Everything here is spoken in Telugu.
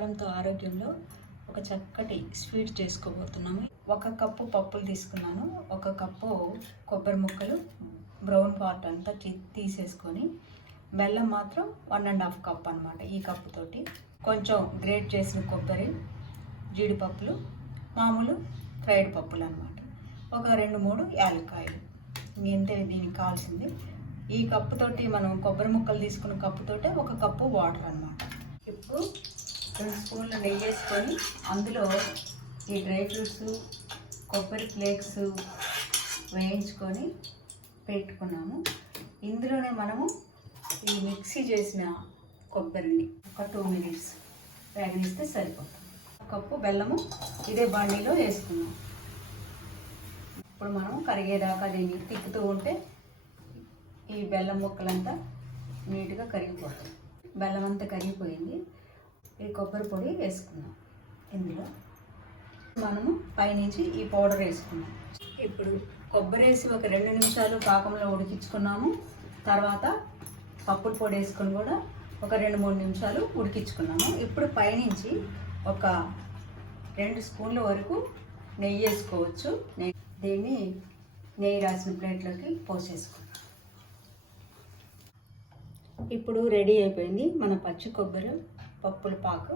కారంతో ఆరోగ్యంలో ఒక చక్కటి స్వీట్ చేసుకోబోతున్నాము. 1 కప్పు పప్పులు తీసుకున్నాను. 1 కప్పు కొబ్బరి ముక్కలు బ్రౌన్ పార్ట్ అంతా తీసేసుకొని, బెల్లం మాత్రం 1.5 కప్ అనమాట. ఈ కప్పుతోటి కొంచెం గ్రేట్ చేసిన కొబ్బరి, జీడిపప్పులు, మామూలు ఫ్రైడ్ పప్పులు అనమాట. ఒక 2-3 యాలక్కాయలు. ఇంతే దీనికి కావాల్సింది. ఈ కప్పుతోటి మనం కొబ్బరి ముక్కలు తీసుకున్న కప్పుతోటే 1 కప్పు వాటర్ అనమాట. ఇప్పుడు 2 స్పూన్ల నెయ్యి వేసుకొని అందులో ఈ డ్రై ఫ్రూట్స్, కొబ్బరి ఫ్లేక్స్ వేయించుకొని పెట్టుకున్నాము. ఇందులోనే మనము ఈ మిక్సీ చేసిన కొబ్బరిని ఒక 2 మినిట్స్ వేగనిస్తే సరిపోతుంది. 1 కప్పు బెల్లము ఇదే బాండీలో వేసుకున్నాం. ఇప్పుడు మనం కరిగేదాకా దీన్ని తిప్పుతూ ఉంటే ఈ బెల్లం ముక్కలంతా నీట్గా కరిగిపోతుంది. బెల్లం అంతా కరిగిపోయింది. ఈ కొబ్బరి పొడి వేసుకున్నాం. ఇందులో మనము పైనుంచి ఈ పౌడర్ వేసుకున్నాం. ఇప్పుడు కొబ్బరి వేసి ఒక 2 నిమిషాలు పాకంలో ఉడికించుకున్నాము. తర్వాత పప్పుల పొడి వేసుకొని కూడా ఒక 2-3 నిమిషాలు ఉడికించుకున్నాము. ఇప్పుడు పైనుంచి ఒక 2 స్పూన్ల వరకు నెయ్యి వేసుకోవచ్చు. దీన్ని నెయ్యి రాసిన ప్లేట్లోకి పోసేసుకున్నాం. ఇప్పుడు రెడీ అయిపోయింది మన పచ్చి కొబ్బరి పప్పుల పాకు.